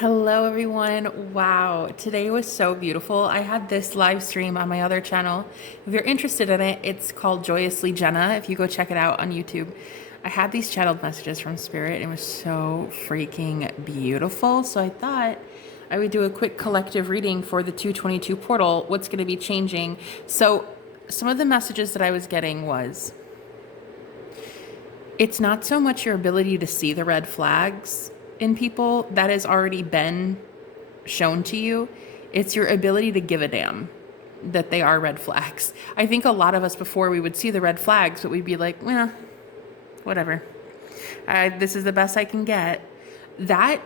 Hello, everyone. Wow, today was so beautiful. I had this live stream on my other channel. If you're interested in it, it's called Joyously Jenna. If you go check it out on YouTube, I had these channeled messages from Spirit. It was so freaking beautiful. So I thought I would do a quick collective reading for the 222 portal, what's going to be changing. So some of the messages that I was getting was, it's not so much your ability to see the red flags in people that has already been shown to you. It's your ability to give a damn that they are red flags. I think a lot of us before we would see the red flags, but we'd be like, well, whatever. This is the best I can get. That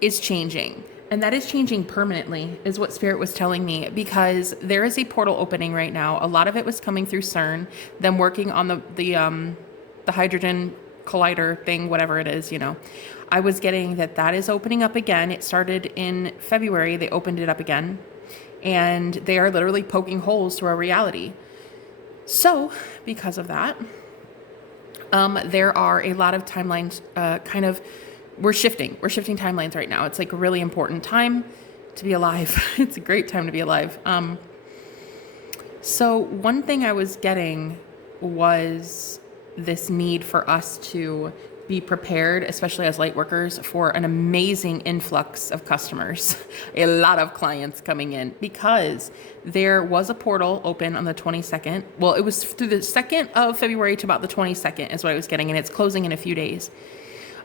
is changing. And that is changing permanently, is what Spirit was telling me, because there is a portal opening right now. A lot of it was coming through CERN, them working on the hydrogen collider thing, whatever it is, I was getting that is opening up again. It started in February. They opened it up again, and they are literally poking holes to our reality. So because of that, there are a lot of timelines, we're shifting timelines right now. It's like a really important time to be alive. It's a great time to be alive. So one thing I was getting was this need for us to be prepared, especially as light workers, for an amazing influx of customers, a lot of clients coming in, because there was a portal open on the 22nd. Well, it was through the 2nd of February to about the 22nd is what I was getting, and it's closing in a few days.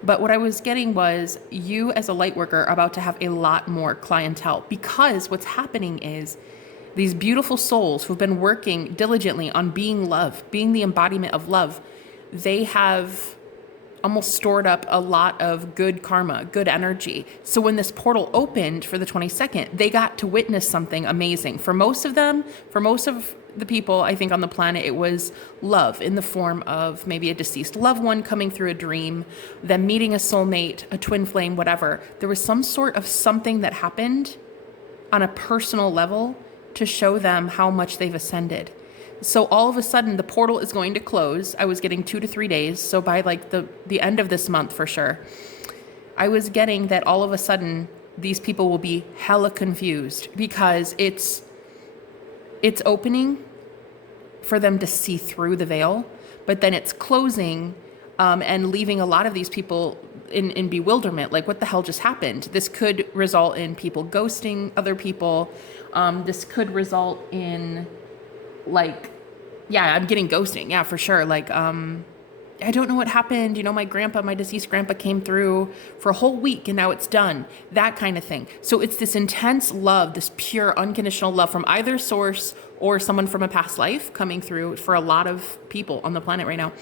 But what I was getting was, you as a light worker are about to have a lot more clientele, because what's happening is these beautiful souls who've been working diligently on being love, being the embodiment of love, they have almost stored up a lot of good karma, good energy. So when this portal opened for the 22nd, they got to witness something amazing. For most of them, for most of the people, I think, on the planet, it was love in the form of maybe a deceased loved one coming through a dream, them meeting a soulmate, a twin flame, whatever. There was some sort of something that happened on a personal level to show them how much they've ascended. So all of a sudden, the portal is going to close. I was getting 2 to 3 days. So by like the end of this month, for sure, I was getting that all of a sudden, these people will be hella confused, because it's opening for them to see through the veil, but then it's closing and leaving a lot of these people in bewilderment. Like, what the hell just happened? This could result in people ghosting other people. This could result in, like, yeah, I'm getting ghosting. Yeah, for sure. Like, I don't know what happened. My deceased grandpa came through for a whole week and now it's done. That kind of thing. So it's this intense love, this pure unconditional love from either source or someone from a past life coming through for a lot of people on the planet right now.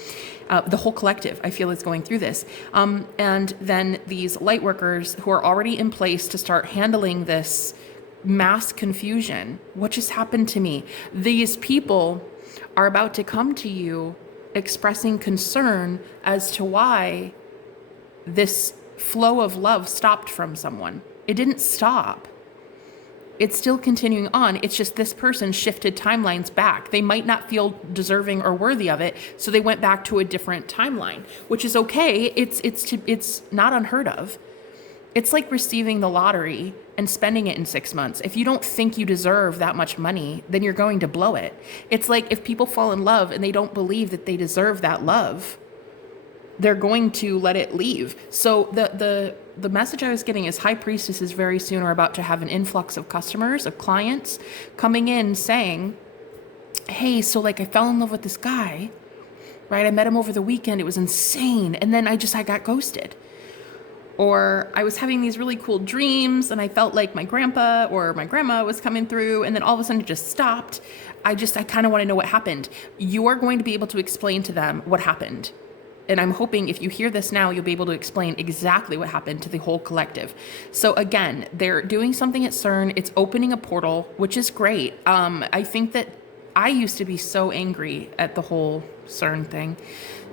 The whole collective, I feel, is going through this. And then these light workers who are already in place to start handling this mass confusion. What just happened to me? These people are about to come to you expressing concern as to why this flow of love stopped from someone. It didn't stop. It's still continuing on. It's just this person shifted timelines back. They might not feel deserving or worthy of it, so they went back to a different timeline, which is okay. It's not unheard of. It's like receiving the lottery and spending it in 6 months. If you don't think you deserve that much money, then you're going to blow it. It's like if people fall in love and they don't believe that they deserve that love, they're going to let it leave. So the message I was getting is high priestesses very soon are about to have an influx of customers, of clients coming in saying, hey, so like I fell in love with this guy, right? I met him over the weekend. It was insane. And then I got ghosted. Or I was having these really cool dreams and I felt like my grandpa or my grandma was coming through, and then all of a sudden it just stopped. I kind of want to know what happened. You're going to be able to explain to them what happened. And I'm hoping if you hear this now, you'll be able to explain exactly what happened to the whole collective. So again, they're doing something at CERN. It's opening a portal, which is great. I think that I used to be so angry at the whole CERN thing.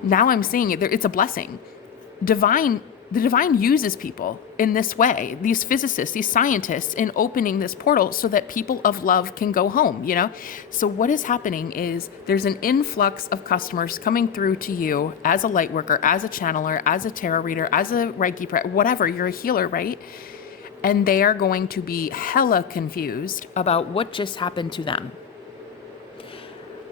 Now I'm seeing it. It's a blessing. The divine uses people in this way, these physicists, these scientists, in opening this portal so that people of love can go home, So what is happening is there's an influx of customers coming through to you as a light worker, as a channeler, as a tarot reader, as a Reiki, whatever, you're a healer, right? and they are going to be hella confused about what just happened to them.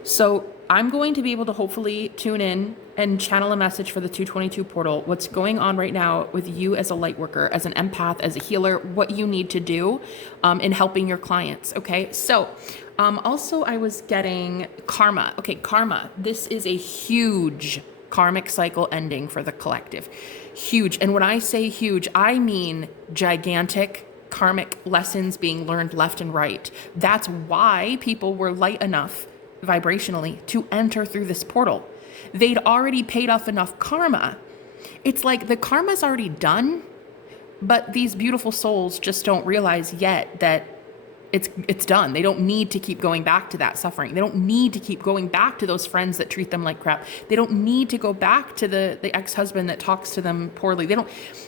So I'm going to be able to hopefully tune in and channel a message for the 222 portal, what's going on right now with you as a light worker, as an empath, as a healer, what you need to do in helping your clients. Okay. So also I was getting karma. Okay. Karma. This is a huge karmic cycle ending for the collective. Huge. And when I say huge, I mean gigantic karmic lessons being learned left and right. That's why people were light enough vibrationally to enter through this portal. They'd already paid off enough karma. It's like the karma's already done, but these beautiful souls just don't realize yet that it's done. They don't need to keep going back to that suffering. They don't need to keep going back to those friends that treat them like crap. They don't need to go back to the ex-husband that talks to them poorly.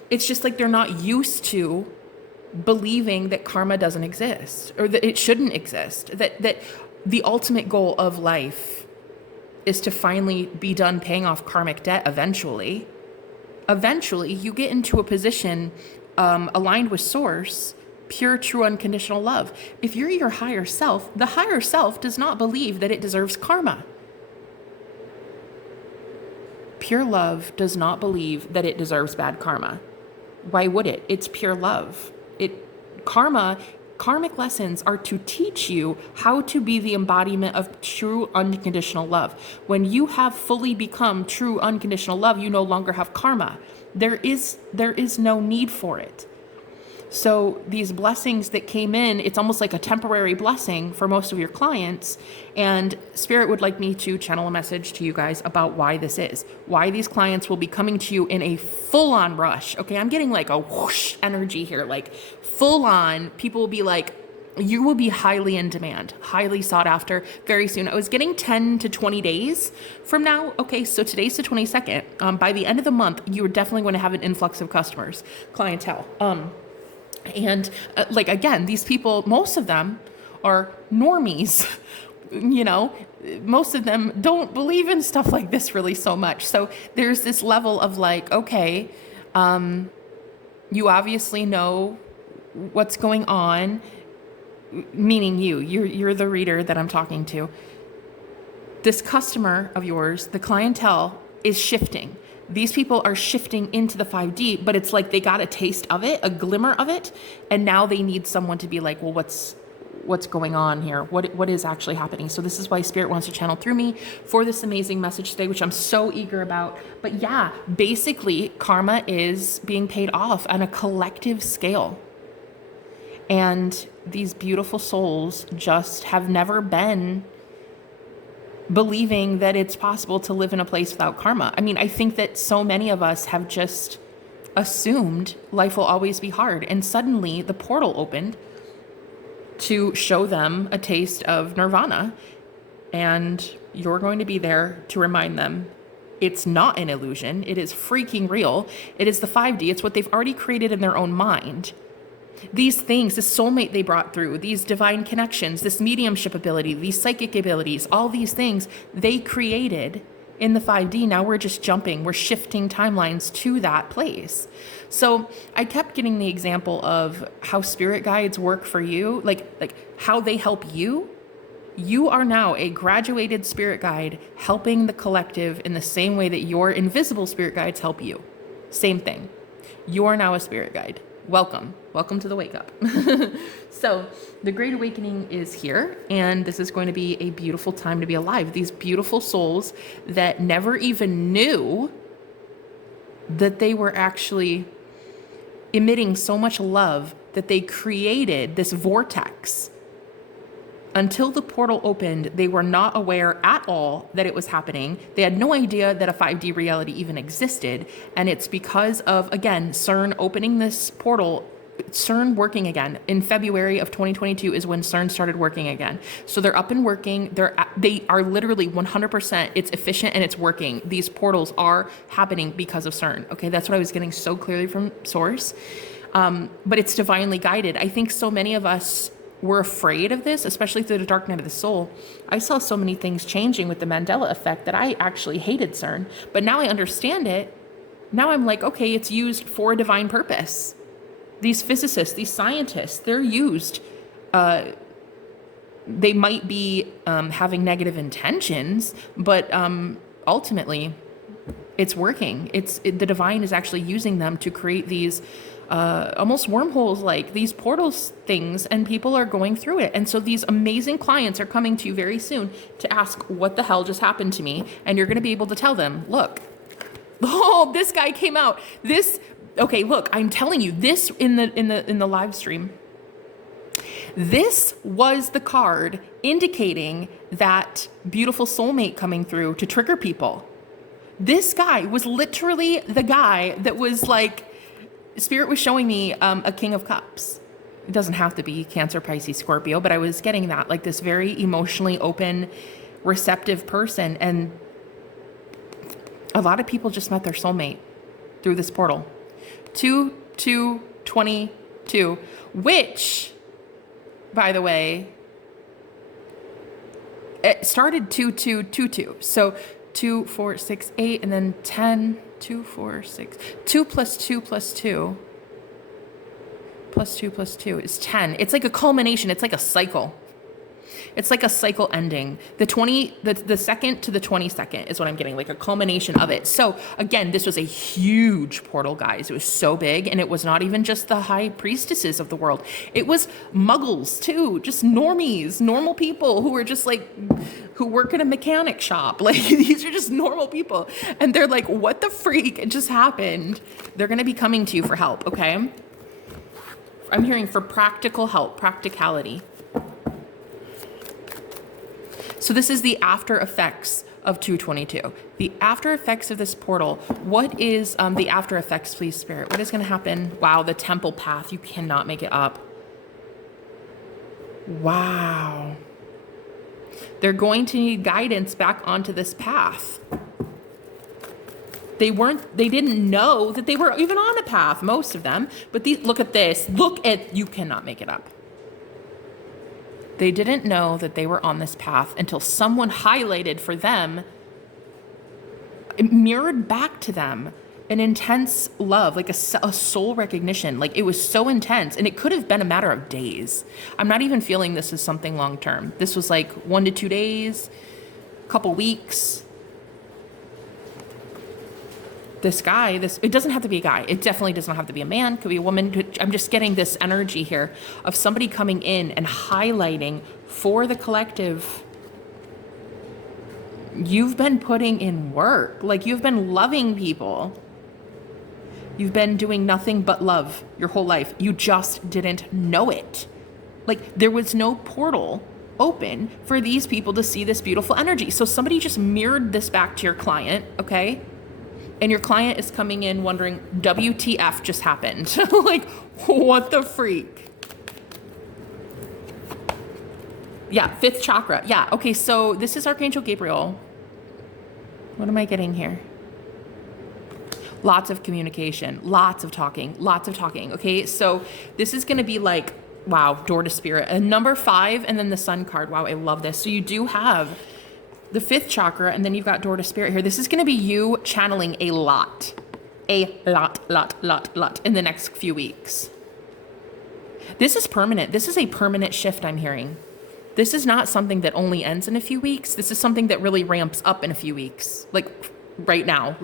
It's just like they're not used to believing that karma doesn't exist, or that it shouldn't exist, that the ultimate goal of life is to finally be done paying off karmic debt eventually. Eventually, you get into a position aligned with source, pure, true, unconditional love. If you're your higher self, the higher self does not believe that it deserves karma. Pure love does not believe that it deserves bad karma. Why would it? It's pure love. Karmic lessons are to teach you how to be the embodiment of true unconditional love. When you have fully become true unconditional love, you no longer have karma. There is no need for it. So these blessings that came in, it's almost like a temporary blessing for most of your clients. And Spirit would like me to channel a message to you guys about why this is. Why these clients will be coming to you in a full-on rush. Okay, I'm getting like a whoosh energy here, like full-on. People will be like, you will be highly in demand, highly sought after very soon. I was getting 10 to 20 days from now. Okay, so today's the 22nd. By the end of the month, you are definitely going to have an influx of customers, clientele. And again, these people, most of them are normies, most of them don't believe in stuff like this really so much. So there's this level of like, okay, you obviously know what's going on, meaning you're the reader that I'm talking to. This customer of yours, the clientele, is shifting. These people are shifting into the 5D, but it's like they got a taste of it, a glimmer of it, and now they need someone to be like, well, what's going on here? What is actually happening? So this is why Spirit wants to channel through me for this amazing message today, which I'm so eager about. But yeah, basically, karma is being paid off on a collective scale. And these beautiful souls just have never been believing that it's possible to live in a place without karma. I mean, I think that so many of us have just assumed life will always be hard. And suddenly the portal opened to show them a taste of nirvana. And you're going to be there to remind them it's not an illusion. It is freaking real. It is the 5D. It's what they've already created in their own mind. These things, this soulmate they brought through, these divine connections, this mediumship ability, these psychic abilities, all these things they created in the 5D. Now we're just jumping, we're shifting timelines to that place. So I kept getting the example of how spirit guides work for you, like how they help you. You are now a graduated spirit guide helping the collective in the same way that your invisible spirit guides help you. Same thing. You are now a spirit guide. Welcome to the wake up. So the Great Awakening is here, and this is going to be a beautiful time to be alive. These beautiful souls that never even knew that they were actually emitting so much love that they created this vortex. Until the portal opened, they were not aware at all that it was happening. They had no idea that a 5D reality even existed. And it's because of, again, CERN opening this portal, CERN working again. In February of 2022 is when CERN started working again. So they're up and working. They are literally 100%. It's efficient and it's working. These portals are happening because of CERN. Okay, that's what I was getting so clearly from Source. But it's divinely guided. I think so many of us were afraid of this, especially through the dark night of the soul. I saw so many things changing with the Mandela effect that I actually hated CERN. But now I understand it. Now I'm like, okay, it's used for a divine purpose. These physicists, these scientists, they're used. They might be having negative intentions, but ultimately it's working. The divine is actually using them to create these almost wormholes, like these portals things, and people are going through it. And so these amazing clients are coming to you very soon to ask, what the hell just happened to me? And you're going to be able to tell them, look, oh, this guy came out. Okay, look, I'm telling you this in the live stream. This was the card indicating that beautiful soulmate coming through to trigger people. This guy was literally the guy that was like, Spirit was showing me a King of Cups. It doesn't have to be Cancer, Pisces, Scorpio, but I was getting that, like this very emotionally open, receptive person. And a lot of people just met their soulmate through this portal. 2/2/22, which, by the way, it started 2/2/22. So 2, 4, 6, 8, and then 10, 2, 4, 6. 2 plus 2 plus 2 plus 2 plus 2 is 10. It's like a culmination. It's like a cycle. It's like a cycle ending. The 2nd to the 22nd is what I'm getting, like a culmination of it. So again, this was a huge portal, guys. It was so big, and it was not even just the high priestesses of the world. It was muggles too, just normies, normal people who were just like, who work in a mechanic shop. Like, these are just normal people. And they're like, what the freak? It just happened. They're going to be coming to you for help, okay? I'm hearing for practical help, practicality. So this is the after effects of 2/22. The after effects of this portal. What is the after effects, please, Spirit? What is going to happen? Wow, the temple path. You cannot make it up. Wow. They're going to need guidance back onto this path. They didn't know that they were even on a path, most of them. But look at this. You cannot make it up. They didn't know that they were on this path until someone highlighted for them, it mirrored back to them an intense love, like a soul recognition. Like, it was so intense, and it could have been a matter of days. I'm not even feeling this as something long-term. This was like 1 to 2 days, a couple weeks. This guy, it doesn't have to be a guy. It definitely does not have to be a man. Could be a woman. I'm just getting this energy here of somebody coming in and highlighting for the collective. You've been putting in work. Like, you've been loving people. You've been doing nothing but love your whole life. You just didn't know it. Like, there was no portal open for these people to see this beautiful energy. So somebody just mirrored this back to your client, okay? And your client is coming in wondering, WTF just happened? Like, what the freak? Yeah, 5th chakra. Yeah, okay, so this is Archangel Gabriel. What am I getting here? Lots of communication, lots of talking, okay? So this is gonna be like, wow, door to spirit. A number 5, and then the sun card. Wow, I love this. So you do have the 5th chakra, and then you've got door to spirit here. This is going to be you channeling a lot in the next few weeks. This is permanent. This is a permanent shift I'm hearing. This is not something that only ends in a few weeks. This is something that really ramps up in a few weeks. Like right now.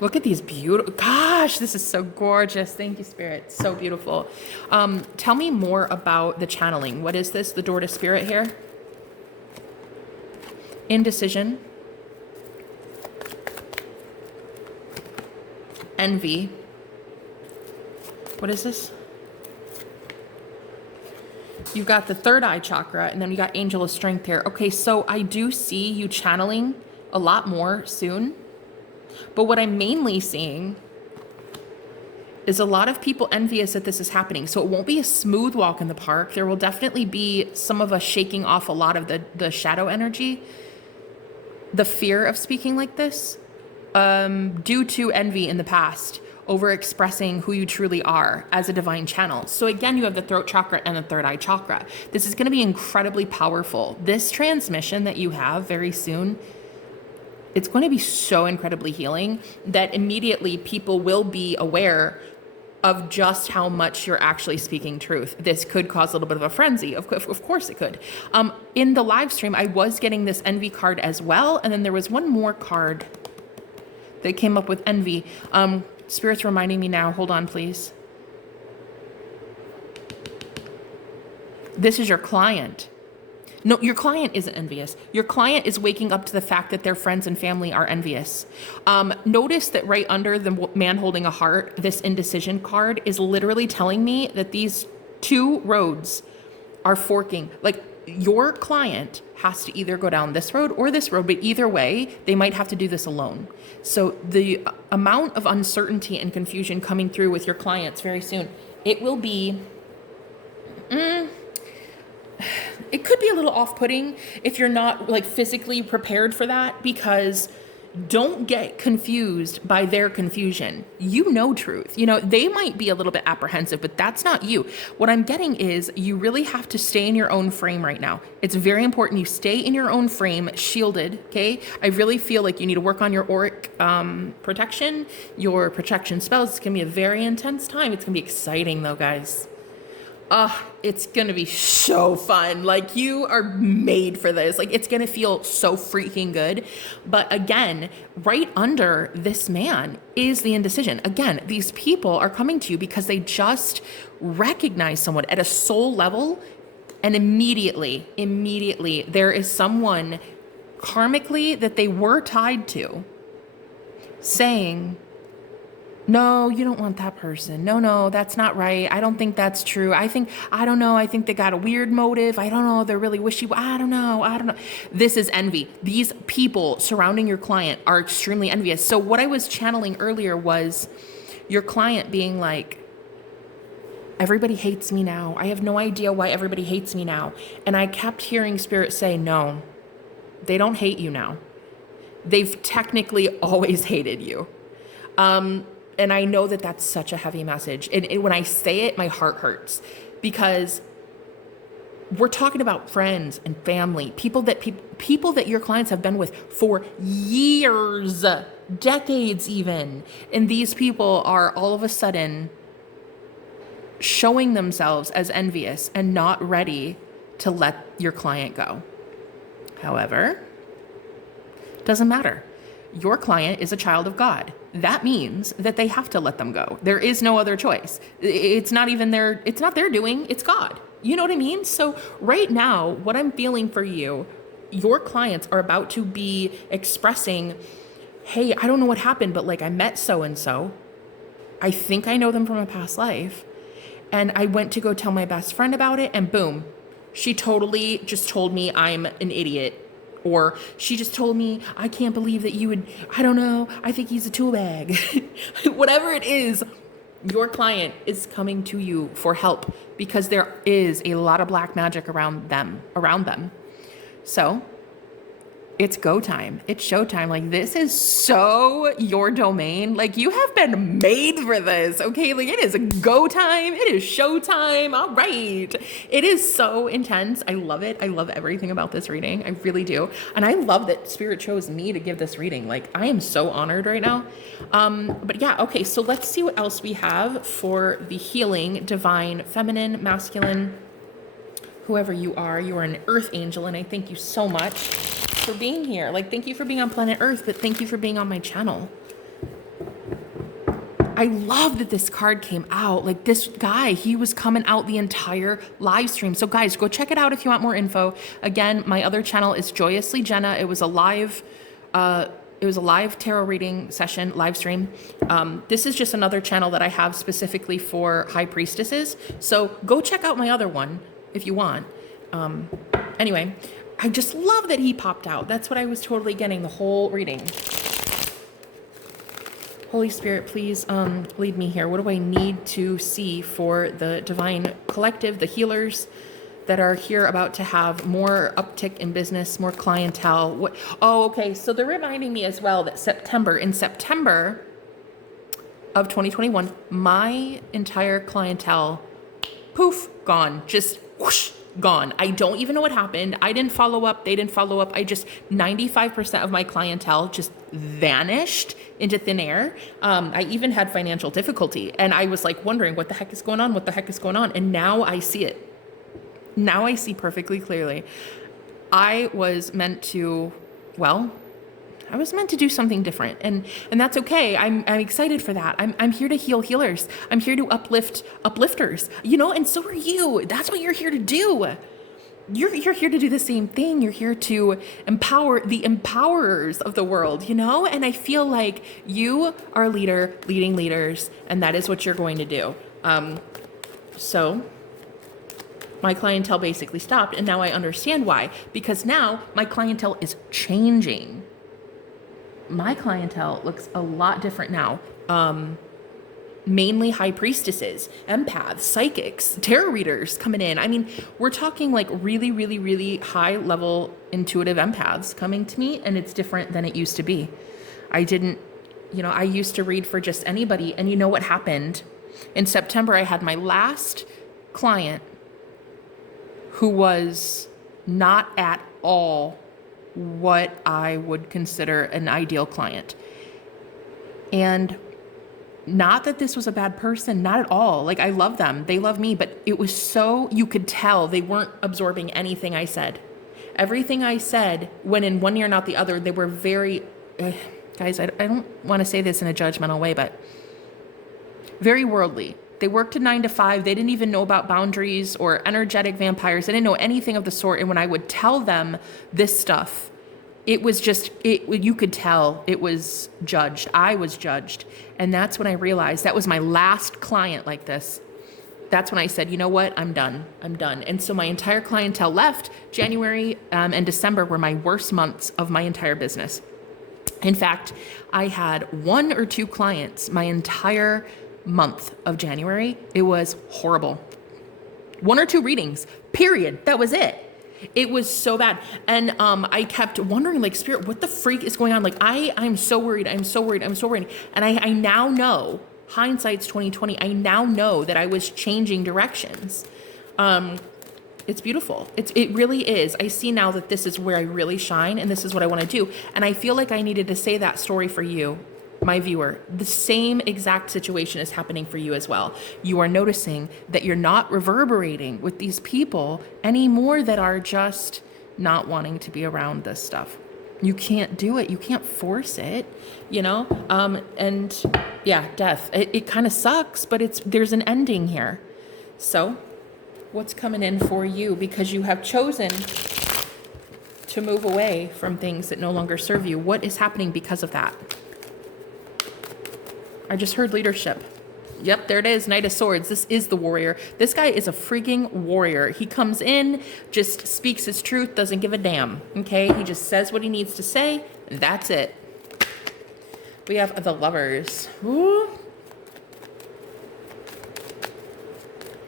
Look at these beautiful, gosh, this is so gorgeous. Thank you, Spirit. So beautiful. Tell me more about the channeling. What is this? The door to spirit here? Indecision, envy. What is this? You've got the 3rd eye chakra, and then you got angel of strength here. Okay, so I do see you channeling a lot more soon. But what I'm mainly seeing is a lot of people envious that this is happening. So it won't be a smooth walk in the park. There will definitely be some of us shaking off a lot of the shadow energy, the fear of speaking like this, due to envy in the past, over expressing who you truly are as a divine channel. So again, you have the throat chakra and the 3rd eye chakra. This is going to be incredibly powerful. This transmission that you have very soon, it's going to be so incredibly healing that immediately people will be aware of just how much you're actually speaking truth. This could cause a little bit of a frenzy. Of course it could. In the live stream, I was getting this envy card as well. And then there was one more card that came up with envy. Spirit's reminding me now. Hold on, please. This is your client. No, your client isn't envious. Your client is waking up to the fact that their friends and family are envious. Notice that right under the man holding a heart, this indecision card is literally telling me that these two roads are forking. Like, your client has to either go down this road or this road, but either way, they might have to do this alone. So the amount of uncertainty and confusion coming through with your clients very soon, it will be... it could be a little off-putting if you're not like physically prepared for that, because don't get confused by their confusion. You know truth. You know, they might be a little bit apprehensive, but that's not you. What I'm getting is you really have to stay in your own frame right now. It's very important you stay in your own frame, shielded, okay? I really feel like you need to work on your auric protection, your protection spells. It's going to be a very intense time. It's going to be exciting though, guys. It's going to be so fun. Like, you are made for this. Like, it's going to feel so freaking good. But again, right under this man is the indecision. Again, these people are coming to you because they just recognize someone at a soul level. And immediately, there is someone karmically that they were tied to saying, no, you don't want that person. No, that's not right. I don't think that's true. I think they got a weird motive. I don't know. They're really wishy. I don't know. This is envy. These people surrounding your client are extremely envious. So what I was channeling earlier was your client being like, everybody hates me now. I have no idea why everybody hates me now. And I kept hearing Spirit say, no, they don't hate you now. They've technically always hated you. And I know that that's such a heavy message. And when I say it, my heart hurts, because we're talking about friends and family, people that your clients have been with for years, decades even. And these people are all of a sudden showing themselves as envious and not ready to let your client go. However, doesn't matter. Your client is a child of God. That means that they have to let them go. There is no other choice. It's not their doing, it's God. You know what I mean? So right now, what I'm feeling for you, your clients are about to be expressing, hey, I don't know what happened, but like, I met so-and-so. I think I know them from a past life. And I went to go tell my best friend about it, and boom, she totally just told me I'm an idiot. Or she just told me, I can't believe that you would, I don't know, I think he's a tool bag. Whatever it is, your client is coming to you for help, because there is a lot of black magic around them. So it's go time. It's showtime. Like, this is so your domain. Like, you have been made for this, okay? Like, it is a go time. It is showtime. All right. It is so intense. I love it. I love everything about this reading. I really do. And I love that Spirit chose me to give this reading. Like, I am so honored right now. But yeah, okay. So let's see what else we have for the healing, divine, feminine, masculine, whoever you are an earth angel. And I thank you so much for being here. Like, thank you for being on planet Earth, but thank you for being on my channel. I love that this card came out. Like, this guy, he was coming out the entire live stream. So guys, go check it out if you want more info. Again, my other channel is Joyously Jenna. It was a live tarot reading session, live stream. This is just another channel that I have specifically for high priestesses. So go check out my other one if you want. Anyway, I just love that he popped out. That's what I was totally getting the whole reading. Holy Spirit, please lead me here. What do I need to see for the divine collective, the healers that are here about to have more uptick in business, more clientele? Okay. So they're reminding me as well that in September of 2021, my entire clientele, poof, gone. Just whoosh. gone. I don't even know what happened. I didn't follow up. They didn't follow up. 95% of my clientele just vanished into thin air. I even had financial difficulty, and I was like wondering what the heck is going on? What the heck is going on? And now I see it. Now I see perfectly clearly. I was meant to do something different, and that's okay. I'm excited for that. I'm here to heal healers. I'm here to uplift uplifters, and so are you. That's what you're here to do. You're here to do the same thing. You're here to empower the empowerers of the world, and I feel like you are a leader leading leaders, and that is what you're going to do. So my clientele basically stopped, and now I understand why, because now my clientele is changing. My clientele looks a lot different now. Mainly high priestesses, empaths, psychics, tarot readers coming in. I mean, we're talking like really, really, really high level intuitive empaths coming to me, and it's different than it used to be. I used to read for just anybody, and you know what happened? In September, I had my last client who was not at all what I would consider an ideal client. And not that this was a bad person, not at all. Like, I love them. They love me, but it was so, you could tell they weren't absorbing anything I said. Everything I said went in one ear, not the other. They were very, guys, I don't want to say this in a judgmental way, but very worldly. They worked a 9 to 5. They didn't even know about boundaries or energetic vampires. They didn't know anything of the sort. And when I would tell them this stuff, it was just, you could tell it was judged. I was judged. And that's when I realized that was my last client like this. That's when I said, you know what? I'm done. And so my entire clientele left. January and December were my worst months of my entire business. In fact, I had 1 or 2 clients my entire month of January. It was horrible. 1 or 2 readings, period. That was it. It was so bad. And I kept wondering, like, Spirit, what the freak is going on? Like, I'm so worried. I'm so worried. And I now know, hindsight's 2020, I now know that I was changing directions. It's beautiful. It really is. I see now that this is where I really shine, and this is what I want to do. And I feel like I needed to say that story for you, my viewer. The same exact situation is happening for you as well. You are noticing that you're not reverberating with these people anymore that are just not wanting to be around this stuff. You can't do it. You can't force it, and yeah, death. It kind of sucks, but there's an ending here. So what's coming in for you? Because you have chosen to move away from things that no longer serve you. What is happening because of that? I just heard leadership. Yep, there it is. Knight of Swords. This is the warrior. This guy is a freaking warrior. He comes in, just speaks his truth, doesn't give a damn. Okay? He just says what he needs to say, and that's it. We have the Lovers. Ooh.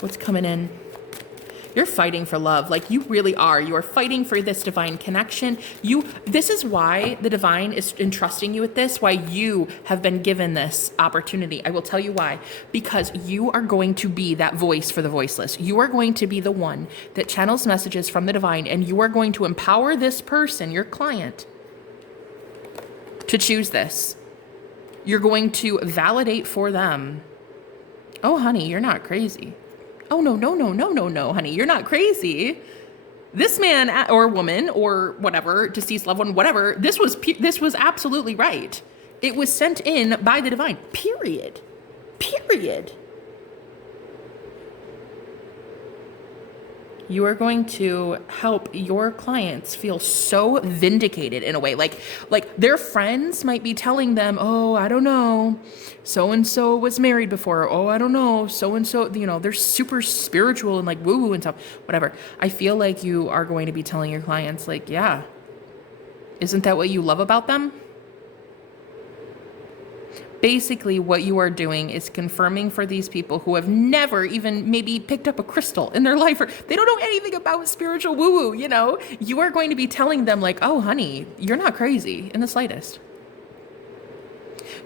What's coming in? You're fighting for love. Like, you really are. You are fighting for this divine connection. This is why the divine is entrusting you with this, why you have been given this opportunity. I will tell you why. Because you are going to be that voice for the voiceless. You are going to be the one that channels messages from the divine, and you are going to empower this person, your client, to choose this. You're going to validate for them. Oh, honey, you're not crazy. Oh, no, honey, you're not crazy. This man or woman or whatever, deceased loved one, whatever, this was absolutely right. It was sent in by the divine, period. You are going to help your clients feel so vindicated in a way. Like their friends might be telling them, oh, I don't know, so-and-so was married before. Oh, I don't know, so-and-so, they're super spiritual and like woo-woo and stuff, whatever. I feel like you are going to be telling your clients, like, yeah, isn't that what you love about them? Basically, what you are doing is confirming for these people who have never even maybe picked up a crystal in their life, or they don't know anything about spiritual woo-woo, you are going to be telling them like, oh, honey, you're not crazy in the slightest.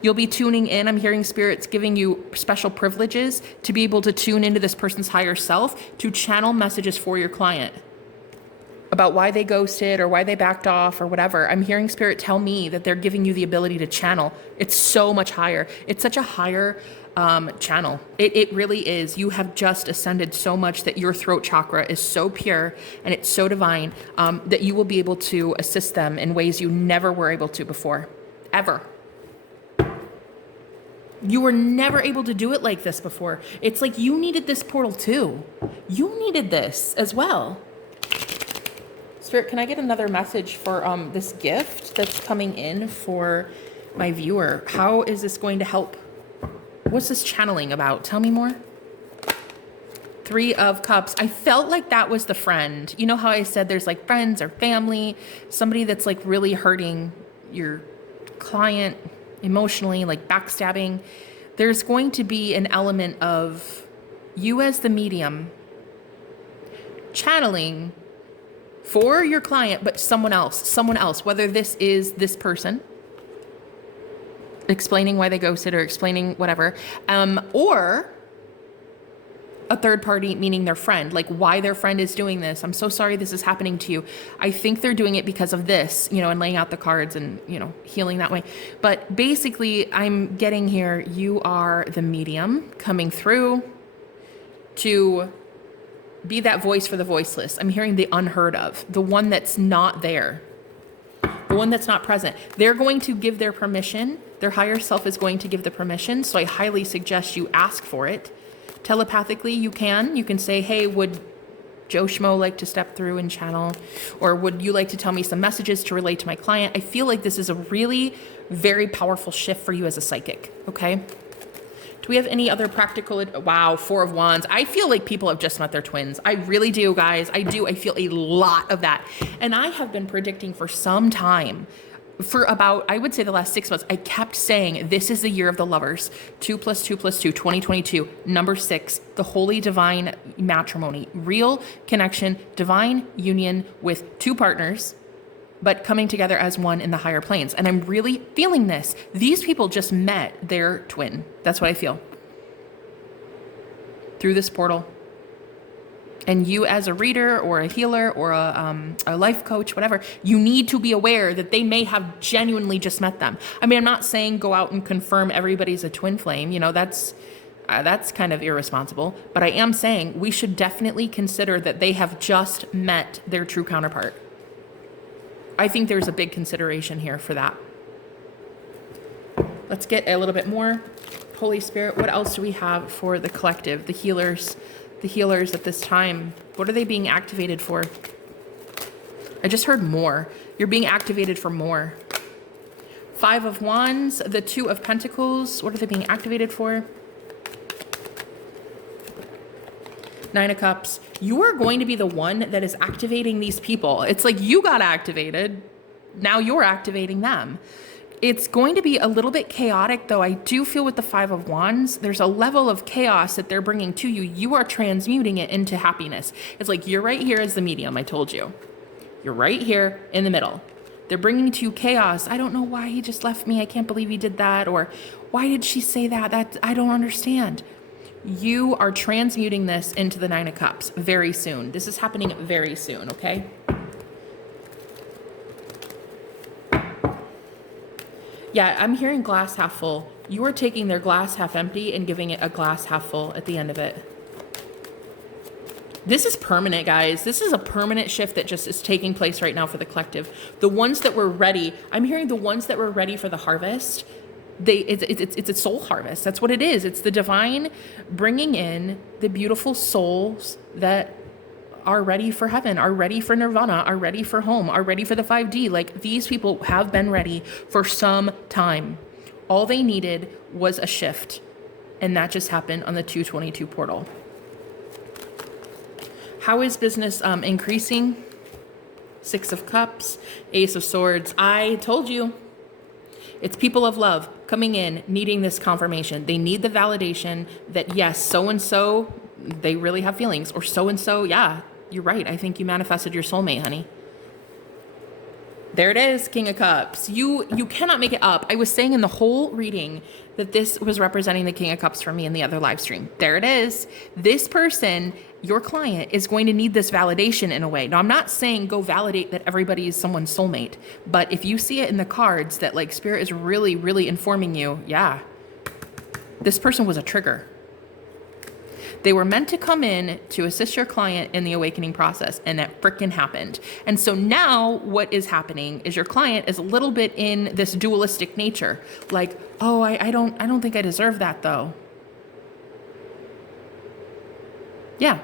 You'll be tuning in. I'm hearing spirits giving you special privileges to be able to tune into this person's higher self, to channel messages for your client about why they ghosted or why they backed off or whatever. I'm hearing spirit tell me that they're giving you the ability to channel. It's so much higher. It's such a higher channel. It really is. You have just ascended so much that your throat chakra is so pure and it's so divine that you will be able to assist them in ways you never were able to before, ever. You were never able to do it like this before. It's like you needed this portal too. You needed this as well. Spirit, can I get another message for this gift that's coming in for my viewer? How is this going to help? What's this channeling about? Tell me more. 3 of Cups. I felt like that was the friend. You know how I said there's like friends or family, somebody that's like really hurting your client emotionally, like backstabbing. There's going to be an element of you as the medium channeling for your client, but someone else, whether this is this person explaining why they ghosted or explaining whatever, or a third party, meaning their friend, like why their friend is doing this. I'm so sorry this is happening to you. I think they're doing it because of this, and laying out the cards and, healing that way. But basically, I'm getting here, you are the medium coming through to be that voice for the voiceless. I'm hearing the unheard of, the one that's not there, the one that's not present. They're going to give their permission. Their higher self is going to give the permission. So I highly suggest you ask for it. Telepathically, you can say, hey, would Joe Schmo like to step through and channel? Or would you like to tell me some messages to relate to my client? I feel like this is a really very powerful shift for you as a psychic, okay? Do we have any other practical? Wow, 4 of Wands. I feel like people have just met their twins. I really do, guys. I do. I feel a lot of that. And I have been predicting for some time, for about, I would say the last 6 months, I kept saying, this is the year of the lovers. 2 + 2 + 2, 2022, number 6, the holy divine matrimony, real connection, divine union with 2 partners, but coming together as one in the higher planes. And I'm really feeling this. These people just met their twin. That's what I feel. Through this portal. And you as a reader or a healer or a life coach, whatever, you need to be aware that they may have genuinely just met them. I mean, I'm not saying go out and confirm everybody's a twin flame. That's kind of irresponsible. But I am saying we should definitely consider that they have just met their true counterpart. I think there's a big consideration here for that. Let's get a little bit more. Holy Spirit, what else do we have for the collective, the healers at this time? What are they being activated for? I just heard more. You're being activated for more. 5 of Wands, the 2 of Pentacles. What are they being activated for? 9 of Cups. You are going to be the one that is activating these people. It's like you got activated. Now you're activating them. It's going to be a little bit chaotic, though. I do feel with the 5 of Wands, there's a level of chaos that they're bringing to you. You are transmuting it into happiness. It's like you're right here as the medium, I told you. You're right here in the middle. They're bringing to you chaos. I don't know why he just left me. I can't believe he did that. Or why did she say that? I don't understand. You are transmuting this into the 9 of Cups very soon. This is happening very soon, okay? Yeah, I'm hearing glass half full. You are taking their glass half empty and giving it a glass half full at the end of it. This is permanent, guys. This is a permanent shift that just is taking place right now for the collective. The ones that were ready, I'm hearing the ones that were ready for the harvest, it's a soul harvest. That's what it is. It's the divine bringing in the beautiful souls that are ready for heaven, are ready for nirvana, are ready for home, are ready for the 5D. Like, these people have been ready for some time. All they needed was a shift, and that just happened on the 222 portal. How is business increasing? 6 of Cups, Ace of Swords. I told you. It's people of love coming in, needing this confirmation. They need the validation that, yes, so-and-so, they really have feelings. Or so-and-so, yeah, you're right. I think you manifested your soulmate, honey. There it is, King of Cups. You cannot make it up. I was saying in the whole reading that this was representing the King of Cups for me in the other live stream. There it is. This person, your client, is going to need this validation in a way. Now, I'm not saying go validate that everybody is someone's soulmate, but if you see it in the cards that like Spirit is really, really informing you, yeah, this person was a trigger. They were meant to come in to assist your client in the awakening process, and that frickin' happened. And so now what is happening is your client is a little bit in this dualistic nature. Like, oh, I don't think I deserve that though. Yeah.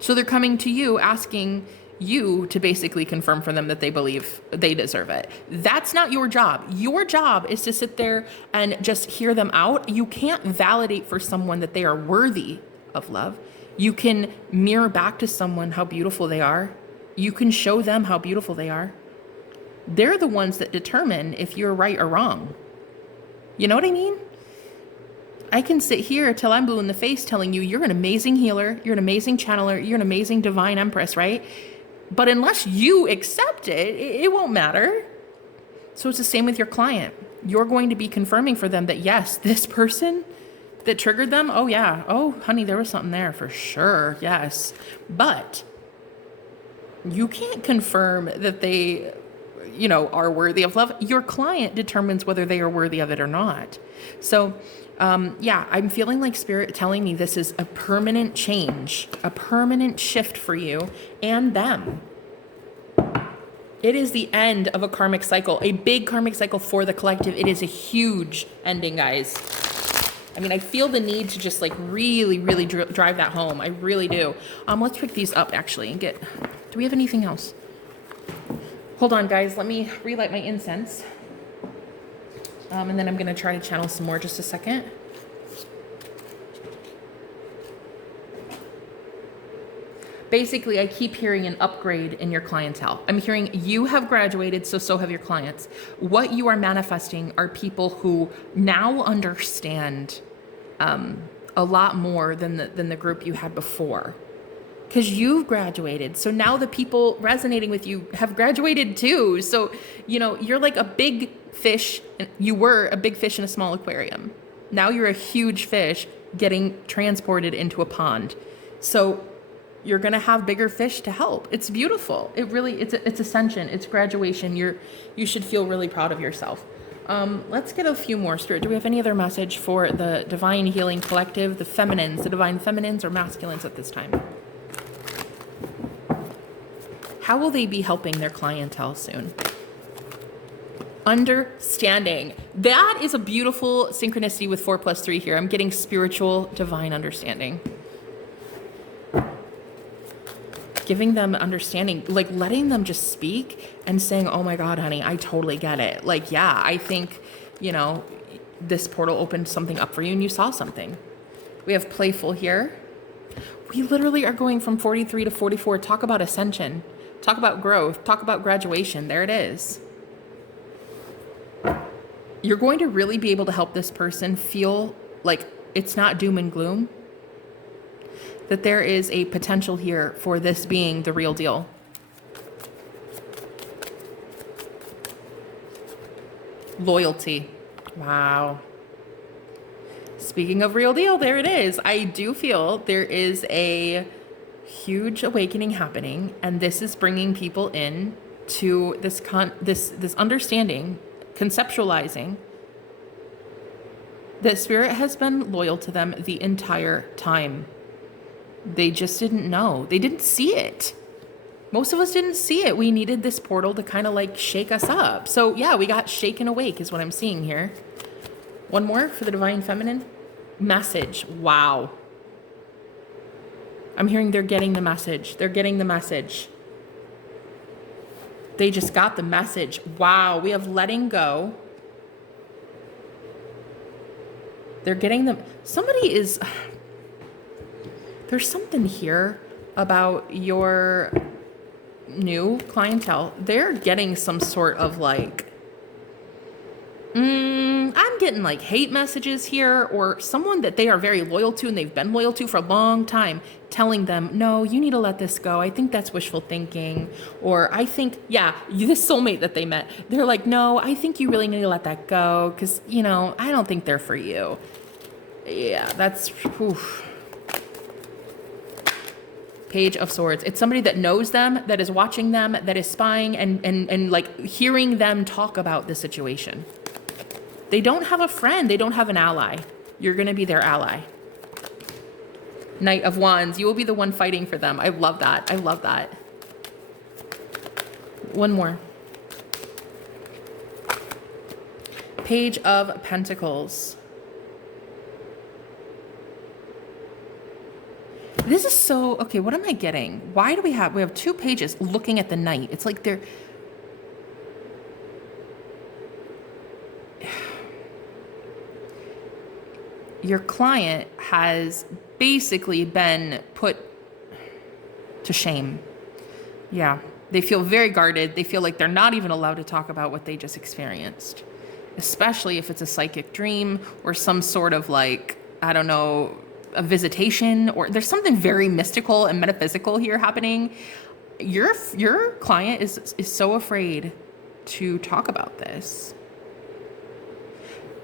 So they're coming to you asking you to basically confirm for them that they believe they deserve it. That's not your job. Your job is to sit there and just hear them out. You can't validate for someone that they are worthy of love. You can mirror back to someone how beautiful they are. You can show them how beautiful they are. They're the ones that determine if you're right or wrong. You know what I mean? I can sit here till I'm blue in the face telling you you're an amazing healer, you're an amazing channeler, you're an amazing divine empress, right? But unless you accept it, it won't matter. So it's the same with your client. You're going to be confirming for them that yes, this person that triggered them, oh yeah, oh honey, there was something there for sure, yes. But you can't confirm that they, are worthy of love. Your client determines whether they are worthy of it or not. So I'm feeling like Spirit telling me this is a permanent change, a permanent shift for you and them. It is the end of a karmic cycle, a big karmic cycle for the collective. It is a huge ending, guys. I mean, I feel the need to just like really, really drive that home. I really do. Let's pick these up actually and do we have anything else? Hold on, guys. Let me relight my incense. And then I'm going to try to channel some more, just a second. Basically, I keep hearing an upgrade in your clientele. I'm hearing you have graduated, so have your clients. What you are manifesting are people who now understand a lot more than the group you had before. Because you've graduated. So now the people resonating with you have graduated too. So, you're like a big fish. You were a big fish in a small aquarium. Now you're a huge fish getting transported into a pond. So you're going to have bigger fish to help. It's beautiful. It's ascension. It's graduation. You should feel really proud of yourself. Let's get a few more. Stuart, do we have any other message for the Divine Healing Collective, the feminines, the divine feminines or masculines at this time? How will they be helping their clientele soon? Understanding. That is a beautiful synchronicity with 4+3 here. I'm getting spiritual divine understanding. Giving them understanding, like letting them just speak and saying, oh my God, honey, I totally get it. Like, yeah, I think, this portal opened something up for you and you saw something. We have playful here. We literally are going from 43 to 44. Talk about ascension. Talk about growth. Talk about graduation. There it is. You're going to really be able to help this person feel like it's not doom and gloom. That there is a potential here for this being the real deal. Loyalty. Wow. Speaking of real deal, there it is. I do feel there is a huge awakening happening, and this is bringing people in to this understanding, conceptualizing that Spirit has been loyal to them the entire time. They just didn't know. They didn't see it. Most of us didn't see it. We needed this portal to kind of like shake us up. So yeah, we got shaken awake is what I'm seeing here. One more for the Divine Feminine. Message. Wow. I'm hearing they're getting the message. They're getting the message. They just got the message. Wow. We have letting go. They're getting them. There's something here about your new clientele. They're getting some sort of like, I'm getting like hate messages here, or someone that they are very loyal to and they've been loyal to for a long time telling them, no, you need to let this go. I think that's wishful thinking. Or I think, yeah, this soulmate that they met, they're like, no, I think you really need to let that go because, you know, I don't think they're for you. Yeah, that's, oof. Page of Swords. It's somebody that knows them, that is watching them, that is spying and like hearing them talk about the situation. They don't have a friend. They don't have an ally. You're going to be their ally. Knight of Wands. You will be the one fighting for them. I love that. I love that. One more. Page of Pentacles. This is so, okay, what am I getting? Why do we have 2 pages looking at the Knight. It's like they're, your client has basically been put to shame. Yeah, they feel very guarded. They feel like they're not even allowed to talk about what they just experienced, especially if it's a psychic dream or some sort of like, I don't know, a visitation, or there's something very mystical and metaphysical here happening. Your client is so afraid to talk about this.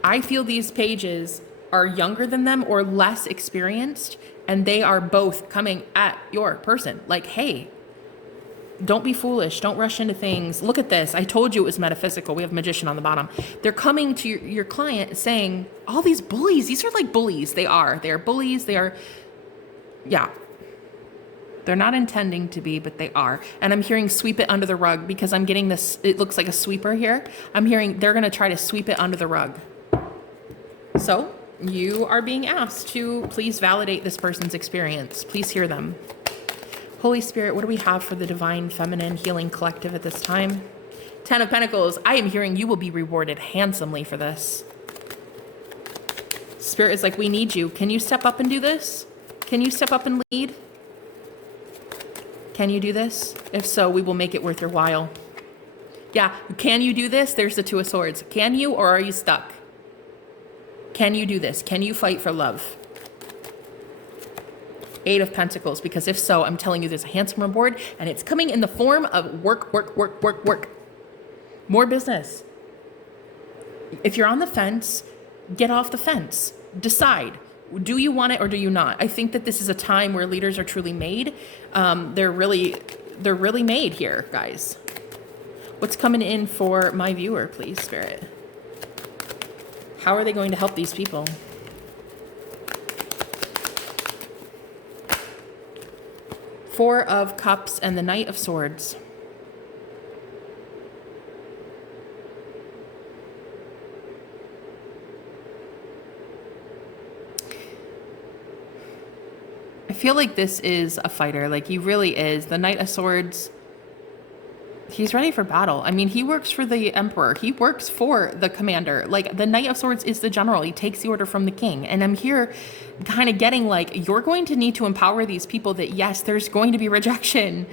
I feel these pages are younger than them or less experienced, and they are both coming at your person like, hey, don't be foolish. Don't rush into things. Look at this. I told you it was metaphysical. We have Magician on the bottom. They're coming to your client saying, all these bullies, these are like bullies. They are bullies. They are, yeah. They're not intending to be, but they are. And I'm hearing sweep it under the rug because I'm getting this, it looks like a sweeper here. I'm hearing they're going to try to sweep it under the rug. So you are being asked to please validate this person's experience. Please hear them. Holy Spirit, what do we have for the Divine Feminine Healing Collective at this time? 10 of Pentacles. I am hearing you will be rewarded handsomely for this. Spirit is like, we need you. Can you step up and do this? Can you step up and lead? Can you do this? If so, we will make it worth your while. Yeah, can you do this? There's the 2 of Swords. Can you, or are you stuck? Can you do this? Can you fight for love? 8 of Pentacles, because if so, I'm telling you there's a handsome reward, and it's coming in the form of work. More business. If you're on the fence, get off the fence. Decide. Do you want it or do you not? I think that this is a time where leaders are truly made. They're really made here, guys. What's coming in for my viewer, please, Spirit? How are they going to help these people? Four of Cups and the Knight of Swords. I feel like this is a fighter. Like, he really is. The Knight of Swords, he's ready for battle. I mean, he works for the Emperor. He works for the commander. Like, the Knight of Swords is the general. He takes the order from the king. And I'm here kind of getting like, you're going to need to empower these people that, yes, there's going to be rejection.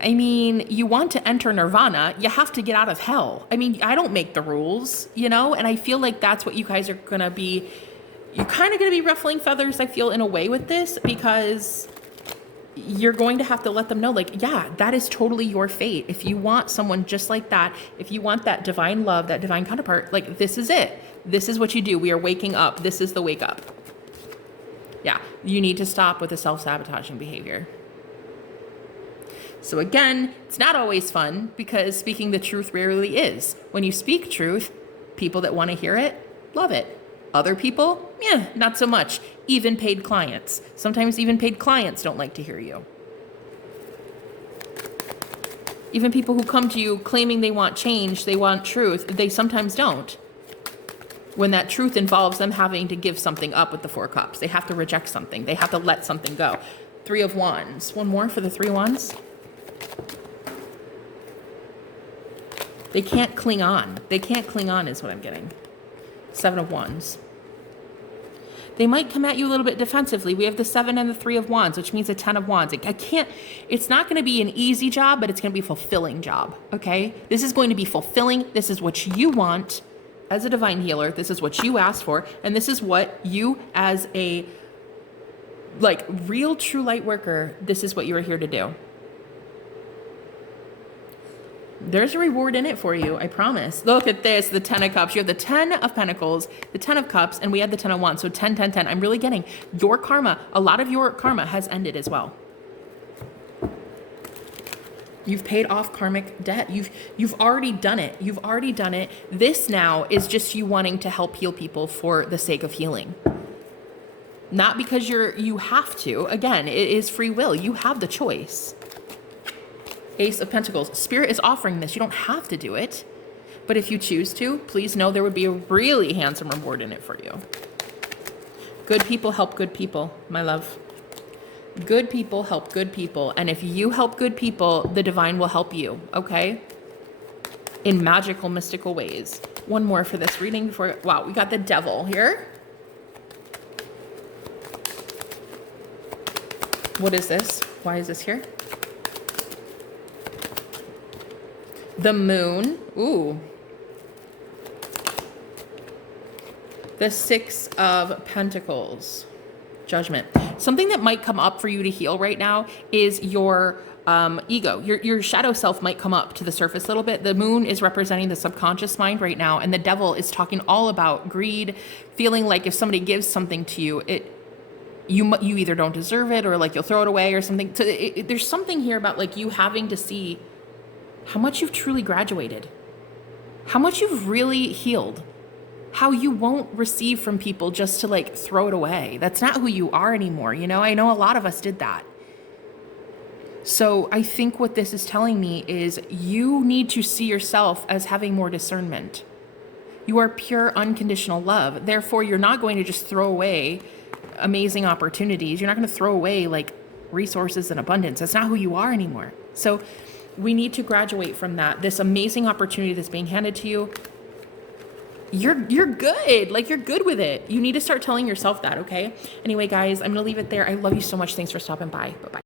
I mean, you want to enter nirvana, you have to get out of hell. I mean, I don't make the rules, you know? And I feel like that's what you guys are going to be. You're kind of going to be ruffling feathers, I feel, in a way with this, because you're going to have to let them know, like, yeah, that is totally your fate. If you want someone just like that, if you want that divine love, that divine counterpart, like, this is it. This is what you do. We are waking up. This is the wake up. Yeah, you need to stop with the self-sabotaging behavior. So again, it's not always fun, because speaking the truth rarely is. When you speak truth, people that want to hear it, love it. Other people, yeah, not so much. Even paid clients. Sometimes even paid clients don't like to hear you. Even people who come to you claiming they want change, they want truth, they sometimes don't. When that truth involves them having to give something up with the 4 Cups. They have to reject something. They have to let something go. 3 of Wands. One more for the 3 Wands. They can't cling on. They can't cling on is what I'm getting. 7 of Wands. They might come at you a little bit defensively. We have the 7 and the 3 of Wands, which means a 10 of Wands. It's not going to be an easy job, but it's going to be a fulfilling job, okay? This is going to be fulfilling. This is what you want. as a divine healer, this is what you asked for, and this is what you as a like real true light worker, this is what you are here to do. There's a reward in it for you, I promise. Look at this, the 10 of Cups. You have the 10 of Pentacles, the 10 of Cups, and we had the 10 of Wands. So 10, 10, 10. I'm really getting your karma. A lot of your karma has ended as well. You've paid off karmic debt. You've already done it. You've already done it. This now is just you wanting to help heal people for the sake of healing. Not because you have to. Again, it is free will. You have the choice. Ace of Pentacles. Spirit is offering this. You don't have to do it. But if you choose to, please know there would be a really handsome reward in it for you. Good people help good people, my love. Good people help good people. And if you help good people, the divine will help you, okay? In magical, mystical ways. One more for this reading before, wow, we got the Devil here. What is this? Why is this here? The Moon. Ooh. The 6 of Pentacles. Judgment. Something that might come up for you to heal right now is your ego. Your shadow self might come up to the surface a little bit. The Moon is representing the subconscious mind right now, and the Devil is talking all about greed, feeling like if somebody gives something to you, you either don't deserve it or like you'll throw it away or something. So there's something here about like you having to see how much you've truly graduated, how much you've really healed, how you won't receive from people just to like throw it away. That's not who you are anymore. You know, I know a lot of us did that. So I think what this is telling me is you need to see yourself as having more discernment. You are pure unconditional love. Therefore, you're not going to just throw away amazing opportunities. You're not going to throw away like resources and abundance. That's not who you are anymore. So we need to graduate from that. This amazing opportunity that's being handed to you, you're good. Like you're good with it. You need to start telling yourself that, okay? Anyway, guys, I'm going to leave it there. I love you so much. Thanks for stopping by. Bye-bye.